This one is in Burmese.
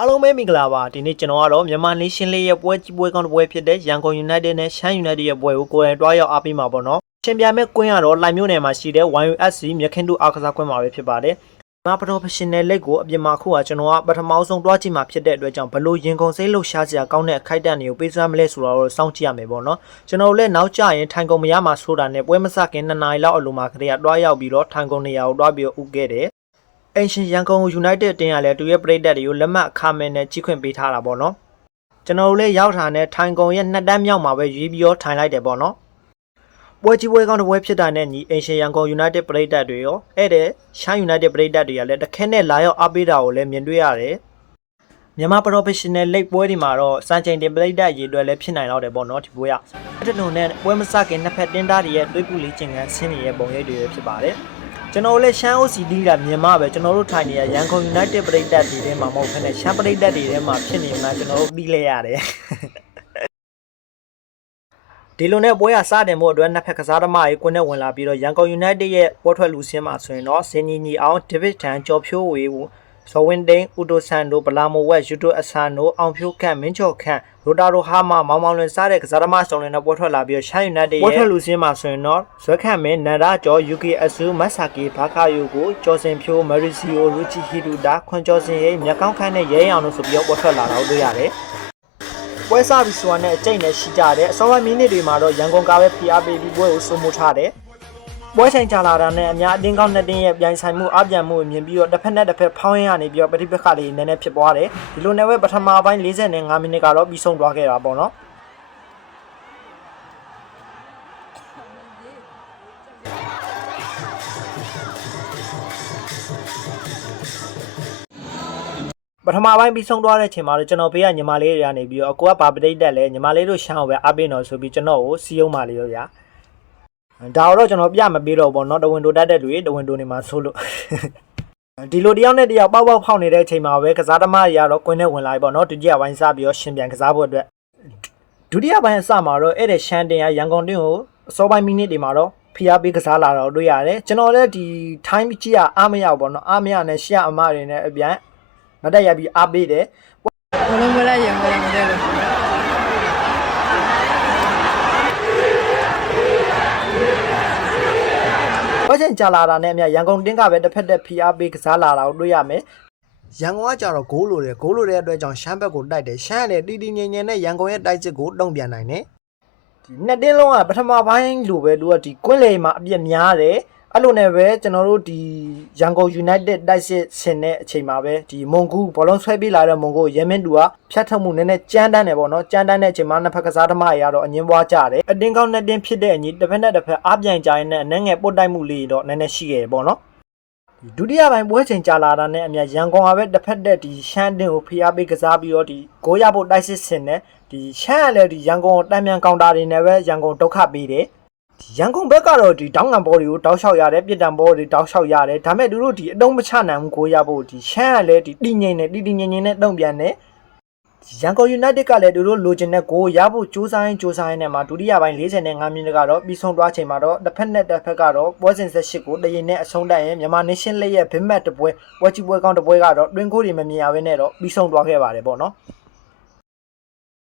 အားလုံးပဲမင်္ဂလာပါဒီနေ့ကျွန်တော်ကတော့မြန်မာ Nation လေးရဲ့ပွဲကြီးပွဲကောင်းတစ်ပွဲဖြစ်တဲ့ရန်ကုန် United နဲ့ရှမ်း United ရဲ့ပွဲကိုကိုယ်တိုင်တွားရောက်အားပေးမှာပေါ့နော်ရှင်ပြိုင်မဲ့ကွင်းကတော့လှိုင်မြို့နယ်မှာရှိတဲ့ YUSC မြခင်တို့အားကစားကွင်းမှာပဲဖြစ်ပါတယ်မပရိုဖက်ရှင်နယ်လိဂ်ကိုအပြင်မှာခုကကျွန်တော်ကပထမဆုံးတွားကြည့်မှာဖြစ်တဲ့အတွက်ကြောင့်ဘလို့ရင်ကုန်စိတ်လှုပ်ရှားစရာကောင်းတဲ့အခိုက်အတန့်တွေကိုပေးစွမ်းမလဲဆိုတော့စောင့်ကြည့်ရမယ်ပေါ့နော်ကျွန်တော်လည်းနောက်ကျရင်ထိုင်ကုန်မရမှာဆိုတာနဲ့ပွဲမစခင်2နာရီလောက်အလိုမှာခရီးကတွားရောက်ပြီးတော့ထိုင်ကုန်နေရာကိုတွားပြီးဥခဲ့တယ်အင်ရှင်ရန်ကုန် United အတင်းကလည်းသူရဲ့ပရိသတ်တွေကိုလက်မှတ်အခမဲ့နဲ့ကြီးခွင့်ပေးထားတာပေါ့နော်ကျွန်တော်တို့လည်းရောက်တာနဲ့ထိုင်ကုန်ရဲ့2တန်းမြောက်မှာပဲရွေးပြီးတော့ထိုင်လိုက်တယ်ပေါ့နော်ပွဲကြီးပွဲကောင်းတစ်ပွဲဖြစ်တာနဲ့ညီအင်ရှင်ရန်ကုန် United ပရိသတ်တွေရောအဲ့တဲ့ရှမ်း United ပရိသတ်တွေကလည်းတခဲနဲ့လာရောက်အားပေးတာကိုလည်းမြင်တွေ့ရတယ်မြန်မာ Professional League ပွဲဒီမှာတော့စံချိန်တင်ပရိသတ်ရေးအတွက်လည်းဖြစ်နိုင်တော့တယ်ပေါ့နော်ဒီပွဲကအဲ့ဒီလိုနဲ့ပွဲမစခင်နှစ်ဖက်တင်းသားတွေရဲ့တွေးပူလေးကျင်ကန်ဆင်းနေတဲ့ပုံရိပ်တွေဖြစ်ပါတယ်ကျွန်တော်လည်းရှမ်း OCD ကမြန်မာပဲကျွန်တော်တို့ထိုင်နေရရန်ကုန် United ပရိသတ်တွေထဲမှာမဟုတ်ဘဲနဲ့ရှမ်းပရိသတ်တွေထဲမှာဖြစ်နေမှကျွန်တော်တို့ပြီးလဲရတယ်ဒီလိုနဲ့ပွဲရစတင်မှုအတွက်နှစ်ဖက်ကစားသမားတွေကွင်းနဲ့ဝင်လာပြီးတော့ရန်ကုန် United ရဲ့ပွဲထွက်လူစင်းမှာဆိုရင်တော့စင်ညီညီအောင် David Tan ကျော်ဖြိုးဝေဇော်ဝင်းတိန်ဦးတိုဆန်တို့ဗလာမိုဝက်ယူတိုအဆန်တို့အောင်ဖြိုးခန့်မင်းကျော်ခန့်ရိုတာရိုဟာမောင်မောင်လွင်စားတဲ့ကစားသမားစုံလင်တဲ့ပွဲထွက်လာပြီးတော့ရှမ်း United ရဲ့ပွဲထွက်လူစင်းမှာဆိုရင်တော့ဇွဲခန့်မင်းနန္ဒကျော် UKSU မတ်ဆာကီဘာခါယိုကိုကျော်စင်ဖြိုးမရီစီယိုရူချီဟီဒူတာခွန်ကျော်စင်ရဲ့မြက်ကောင်းခန့်နဲ့ရဲအောင်တို့ဆိုပြီးတော့ပွဲထွက်လာတာကိုတွေ့ရတယ်ပွဲစားပြီးဆိုတာနဲ့အကျိတ်နဲ့ရှိကြတယ်အစောပိုင်းမိနစ်တွေမှာတော့ရန်ကုန်ကပဲဖိအားပေးပြီးပွဲကိုစိုးမိုးထားတယ်ပွဲချိန်ကြာလာတာနဲ့အများအတင်းကောင်းနှစ်တင်းရဲ့ပြိုင်ဆိုင်မှုအပြန်မှုမြင်ပြီးတော့တစ်ဖက်နဲ့တစ်ဖက်ဖောင်းရနေပြီးတော့ပဋိပက္ခလေးနည်းနည်းဖြစ်ပွားတယ်ဒီလိုနဲ့ပဲပထမပိုင်း45မိနစ်ကတော့ပြီးဆုံးသွားခဲ့တာပေါ့နော်ပထမပိုင်းပြီးဆုံးသွားတဲ့အချိန်မှာတော့ကျွန်တော်ဘေးကညီမလေးတွေကနေပြီးတော့အကိုကဘာပဋိတက်လဲညီမလေးတို့ရှမ်းအောင်ပဲအားပေးတော့ဆိုပြီးကျွန်တော်ကိုစီးအောင်ပါလေရောဗျာဒါတော့ကျွန်တော်ပြမပေးတော့ဘောနော်တဝင်တိုတက်တဲ့လူတွေတဝင်တိုနေမှာဆိုလို့ဒီလိုတယောက်နဲ့တယောက်ပေါက်ဖောက်နေတဲ့အချိန်မှာပဲကစားသမားတွေကတော့ကွင်းနဲ့ဝင်လာပြီပေါ့နော်ဒုတိယပိုင်းစပြီးတော့ရှင်ပြန်ကစားဖို့အတွက်ဒုတိယပိုင်းအစမှာတော့အဲ့တဲ့ရှမ်းတင်ကရန်ကုန်တင်းကိုအစောပိုင်းမိနစ်တွေမှာတော့ဖိအားပေးကစားလာတော့တွေ့ရတယ်ကျွန်တော်လည်းဒီ time ကြီးကအားမရဘူးပေါ့နော်အားမရနဲ့ရှက်အမတွေနဲ့အပြန်မတက်ရပြီးအားပေးတယ်ဘလုံးမလိုက်ရင်မလိုက်မတဲ့လို့ပွဲချိန်ကြာလာတာနဲ့အမြရန်ကုန်တင်းကပဲတစ်ဖက်သက်ဖိအားပေးကစားလာတာကိုတွေ့ရမယ်ရန်ကုန်ကကြတော့ဂိုးလိုတယ်ဂိုးလိုတဲ့အတွက်ကြောင့်ရှမ်းဘက်ကိုတိုက်တယ်ရှမ်းကလည်းတီတီငိမ့်ငိမ့်နဲ့ရန်ကုန်ရဲ့တိုက်စစ်ကိုတုံ့ပြန်နိုင်တယ်ဒီနှစ်တင်းလုံးကပထမပိုင်းလိုပဲသူကဒီကွင်းလေမှာအပြစ်များတယ်အဲ့လိုနဲ့ပဲကျွန်တော်တို့ဒီရန်ကုန် United တိုက်စစ်ဆင်တဲ့အချိန်မှာပဲဒီမွန်ဂူဘောလုံးဆွဲပေးလာတဲ့မွန်ဂူရဲမင်းတူကဖြတ်ထုတ်မှုနည်းနည်းကြမ်းတမ်းတယ်ပေါ့နော်ကြမ်းတမ်းတဲ့အချိန်မှာနှစ်ဖက်ကစားသမားတွေကတော့အငင်းပွားကြတယ်အတင်းကောင်းနှစ်တင်းဖြစ်တဲ့အညီတစ်ဖက်နဲ့တစ်ဖက်အားပြိုင်ကြရင်နဲ့အနှဲငယ်ပုတ်တိုက်မှုလေးတော့နည်းနည်းရှိခဲ့တယ်ပေါ့နော်ဒုတိယပိုင်းပွဲချိန်ကြာလာတာနဲ့အမြရန်ကုန်ကပဲတစ်ဖက်တဲ့ဒီရှမ်းတင်းကိုဖိအားပေးကစားပြီးတော့ဒီဂိုးရဖို့တိုက်စစ်ဆင်တဲ့ဒီရှမ်းကလည်းဒီရန်ကုန်ကိုတန်မြန်ကောင်တာတွေနဲ့ပဲရန်ကုန်ဒုက္ခပေးတယ်ရန်ကုန်ဘက်ကတော့ဒီတောင်းငံဘောတွေကိုတောက်လျှောက်ရတယ်ပြစ်ဒဏ်ဘောတွေတောက်လျှောက်ရတယ်ဒါမဲ့သူတို့ဒီအတုံးမချနိုင်ဘူးကိုရဖို့ဒီရှမ်းကလည်းဒီတီငိမ့်နဲ့တီငိမ့်နဲ့တုံ့ပြန်တယ်ရန်ကုန် United ကလည်းသူတို့လိုချင်တဲ့ကိုရဖို့စူးစမ်းရင်းနဲ့မှာဒုတိယပိုင်း45မိနစ်ကတော့ပြီးဆုံးသွားချိန်မှာတော့တစ်ဖက်နဲ့တစ်ဖက်ကတော့ပွဲစဉ်18ကိုတရင်နဲ့အဆုံးတက်ရင်မြန်မာ Nation လေးရဲ့ဘစ်မတ်တပွဲကြီးပွဲကောင်းတပွဲကတော့တွင်ကိုတွေမမြင်ရဘဲနဲ့တော့ပြီးဆုံးသွားခဲ့ပါတယ်ပေါ့နော်